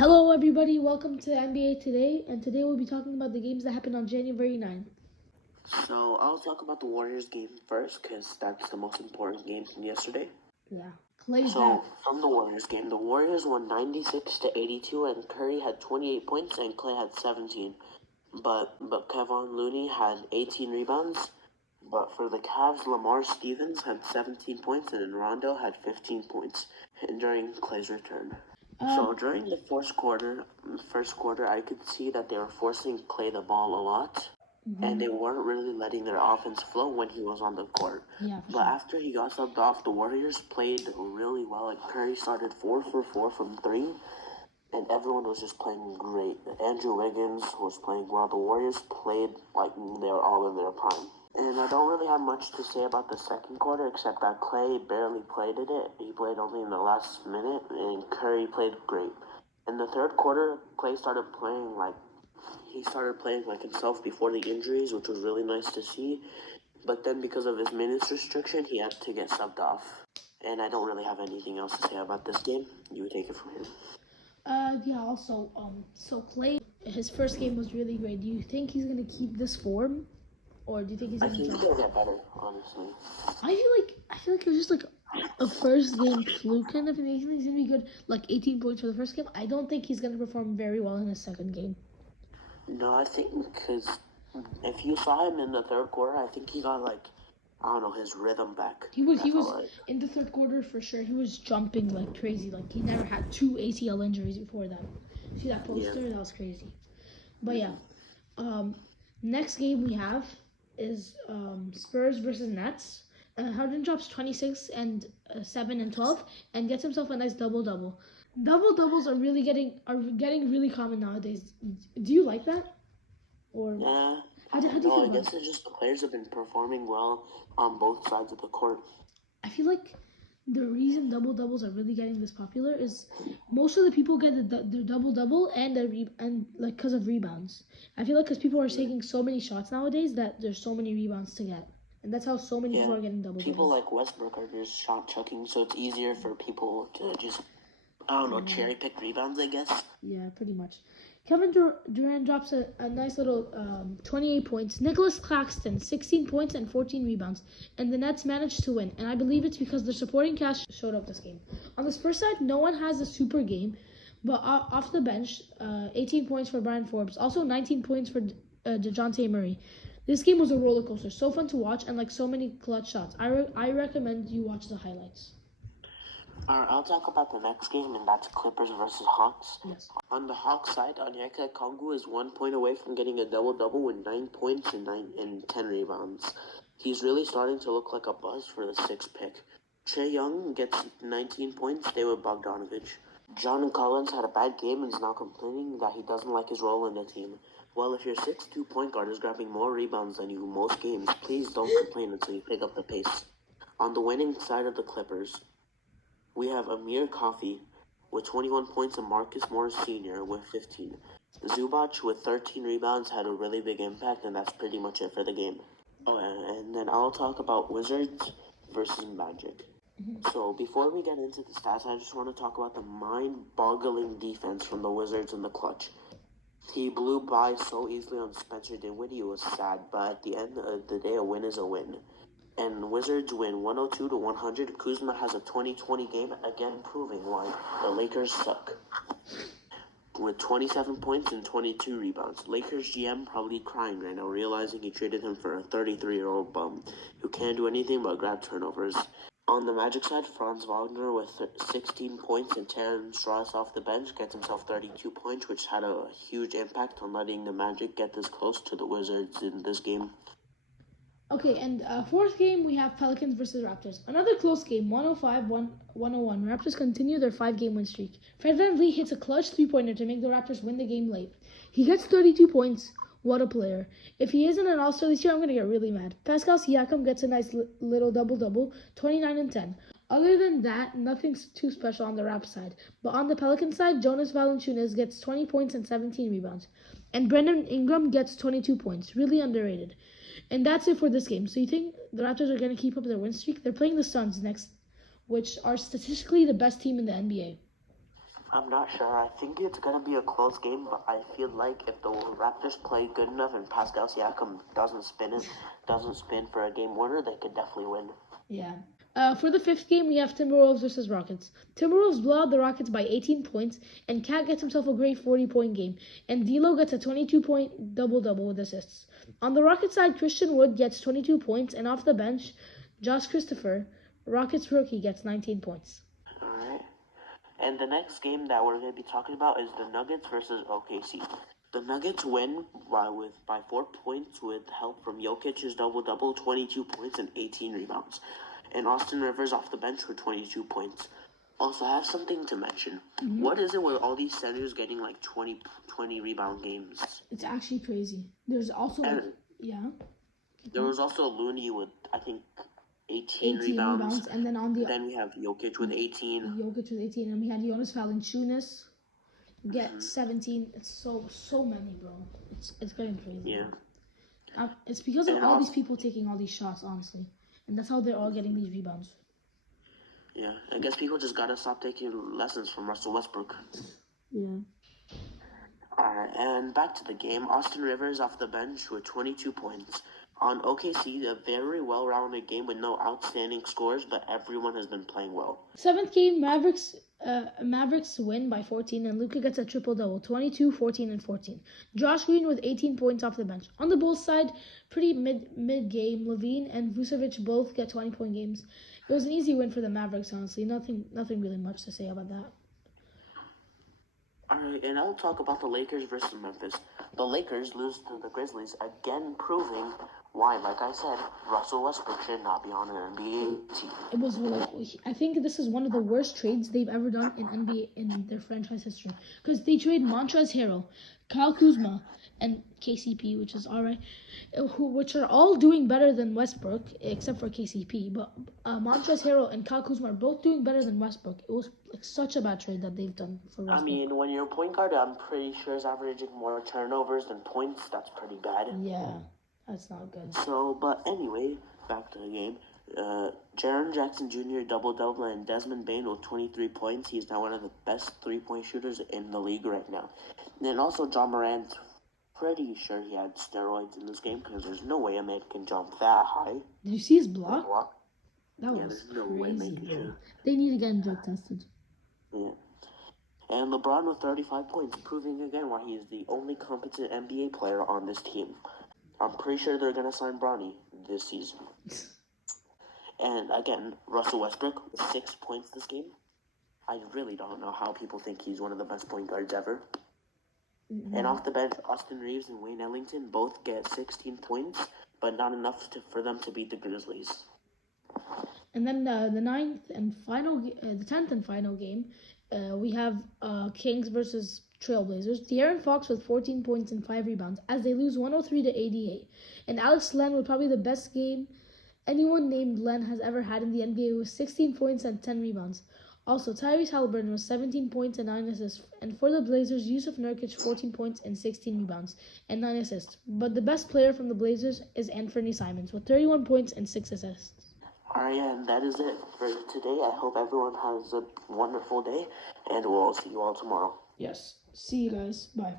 Hello everybody, welcome to NBA Today, and today we'll be talking about the games that happened on January 9th. So I'll talk about the Warriors game first because that's the most important game from yesterday. Yeah, KLAYS So back. from the Warriors game, the Warriors won 96-82, and Curry had 28 points and Clay had 17. But Kevon Looney had 18 rebounds. But for the Cavs, Lamar Stevens had 17 points and Rondo had 15 points during Clay's return. So during the first quarter, I could see that they were forcing Clay the ball a lot, and they weren't really letting their offense flow when he was on the court. Yeah, But after he got subbed off, the Warriors played really well, and Curry started 4 for 4 from 3, and everyone was just playing great. Andrew Wiggins was playing well. The Warriors played like they were all in their prime. And I don't really have much to say about the second quarter except that Clay barely played in it. He played only in the last minute, and Curry played great. In the third quarter, Clay started playing like himself before the injuries, which was really nice to see. But then because of his minutes restriction, he had to get subbed off. And I don't really have anything else to say about this game. You take it from here. So Clay, his first game was really great. Do you think he's going to keep this form? Or do you think he's I going to think he'll get better, honestly. I feel like it was just like a first game fluke kind of thing. He's going to be good, like 18 points for the first game. I don't think he's going to perform very well in his second game. No, I think because if you saw him in the third quarter, I think he got his rhythm back. He was in the third quarter for sure. He was jumping like crazy. Like he never had 2 ACL injuries before that. See that poster? Yeah. That was crazy. But yeah, next game we have is Spurs versus Nets. Harden drops 26 and 7 and 12 and gets himself a nice double-double. Double-doubles are getting really common nowadays. Do you like that? Or yeah. How do you feel I about guess it's just the players have been performing well on both sides of the court. I feel like the reason double-doubles are really getting this popular is most of the people get the double-double and like because of rebounds. I feel like because people are taking so many shots nowadays that there's so many rebounds to get. And that's how so many people are getting double-doubles. People like Westbrook are just shot chucking, so it's easier for people to just, cherry pick rebounds, I guess. Yeah, pretty much. Kevin Durant drops a nice little 28 points. Nicholas Claxton, 16 points and 14 rebounds. And the Nets managed to win. And I believe it's because the supporting cast showed up this game. On the Spurs side, no one has a super game. But off the bench, 18 points for Brian Forbes. Also 19 points for DeJounte Murray. This game was a roller coaster. So fun to watch and like so many clutch shots. I recommend you watch the highlights. I'll talk about the next game, and that's Clippers versus Hawks. Yes. On the Hawks side, Onyeka Okongwu is 1 point away from getting a double-double with 9 points and 10 rebounds. He's really starting to look like a buzz for the 6th pick. Trae Young gets 19 points, stay with Bogdanovich. John Collins had a bad game and is now complaining that he doesn't like his role in the team. Well, if your 6'2" point guard is grabbing more rebounds than you most games, please don't complain until you pick up the pace. On the winning side of the Clippers, we have Amir Coffey with 21 points and Marcus Morris Sr. with 15. Zubac with 13 rebounds had a really big impact, and that's pretty much it for the game. And then I'll talk about Wizards versus Magic. So before we get into the stats, I just want to talk about the mind-boggling defense from the Wizards in the clutch. He blew by so easily on Spencer Dinwiddie, it was sad, but at the end of the day, a win is a win. And Wizards win 102-100. Kuzma has a 2020 game, again proving why the Lakers suck. With 27 points and 22 rebounds. Lakers GM probably crying right now, realizing he traded him for a 33-year-old bum who can't do anything but grab turnovers. On the Magic side, Franz Wagner with 16 points and Terrence Ross off the bench gets himself 32 points, which had a huge impact on letting the Magic get this close to the Wizards in this game. Okay, and fourth game, we have Pelicans versus Raptors. Another close game, 105-101. Raptors continue their 5-game win streak. Fred VanVleet hits a clutch three-pointer to make the Raptors win the game late. He gets 32 points. What a player. If he isn't an All-Star this year, I'm going to get really mad. Pascal Siakam gets a nice little double-double, 29 and 10. Other than that, nothing's too special on the Raps side. But on the Pelican side, Jonas Valanciunas gets 20 points and 17 rebounds. And Brandon Ingram gets 22 points. Really underrated. And that's it for this game. So you think the Raptors are going to keep up their win streak? They're playing the Suns next, which are statistically the best team in the NBA. I'm not sure. I think it's going to be a close game, but I feel like if the Raptors play good enough and Pascal Siakam doesn't spin for a game winner, they could definitely win. Yeah. For the fifth game, we have Timberwolves versus Rockets. Timberwolves blow out the Rockets by 18 points, and Cat gets himself a great 40-point game, and D'Lo gets a 22-point double-double with assists. On the Rockets side, Christian Wood gets 22 points, and off the bench, Josh Christopher, Rockets rookie, gets 19 points. All right. And the next game that we're going to be talking about is the Nuggets versus OKC. The Nuggets win by 4 points with help from Jokic's double-double, 22 points and 18 rebounds. And Austin Rivers off the bench for 22 points. Also, I have something to mention. Mm-hmm. What is it with all these centers getting like 20 rebound games? It's actually crazy. There's also, There was also Looney with, I think, 18 rebounds. And then we have Jokic with 18. Jokic with 18. And we had Jonas Valanciunas get 17. It's so many, bro. It's getting crazy. Yeah. It's because of all these people taking all these shots, honestly. And that's how they're all getting these rebounds. Yeah, I guess people just gotta stop taking lessons from Russell Westbrook. Yeah. Alright, and back to the game. Austin Rivers off the bench with 22 points. On OKC, a very well-rounded game with no outstanding scores, but everyone has been playing well. Seventh game, Mavericks win by 14, and Luka gets a triple-double, 22, 14, and 14. Josh Green with 18 points off the bench. On the Bulls side, pretty mid-game. Levine and Vucevic both get 20-point games. It was an easy win for the Mavericks, honestly. Nothing really much to say about that. Alright, and I'll talk about the Lakers versus Memphis. The Lakers lose to the Grizzlies, again proving why, like I said, Russell Westbrook should not be on an NBA team. It was I think this is one of the worst trades they've ever done in NBA in their franchise history. Because they trade Montrezl Harrell, Kyle Kuzma, and KCP, which is alright, which are all doing better than Westbrook, except for KCP. But Montrezl Harrell and Kyle Kuzma are both doing better than Westbrook. It was like such a bad trade that they've done for Westbrook. I mean, when your point guard, I'm pretty sure, is averaging more turnovers than points, that's pretty bad. Yeah, that's not good. So, but anyway, back to the game. Jaren Jackson Jr. double-double and Desmond Bane with 23 points. He's now one of the best three-point shooters in the league right now. And then also John Morant, pretty sure he had steroids in this game because there's no way a man can jump that high. Did you see his block? That was there's no way a man can shoot. They need to get him drug tested. Yeah. And LeBron with 35 points, proving again why he is the only competent NBA player on this team. I'm pretty sure they're going to sign Bronny this season. And again, Russell Westbrook with 6 points this game. I really don't know how people think he's one of the best point guards ever. Mm-hmm. And off the bench, Austin Reeves and Wayne Ellington both get 16 points, but not enough for them to beat the Grizzlies. And then the 10th and final game, we have Kings versus Trailblazers. De'Aaron Fox with 14 points and 5 rebounds as they lose 103-88. And Alex Len with probably the best game anyone named Len has ever had in the NBA with 16 points and 10 rebounds. Also, Tyrese Halliburton with 17 points and 9 assists. And for the Blazers, Yusuf Nurkic 14 points and 16 rebounds and 9 assists. But the best player from the Blazers is Anthony Simons with 31 points and 6 assists. Alright, and that is it for today. I hope everyone has a wonderful day, and we'll see you all tomorrow. Yes. See you guys. Bye.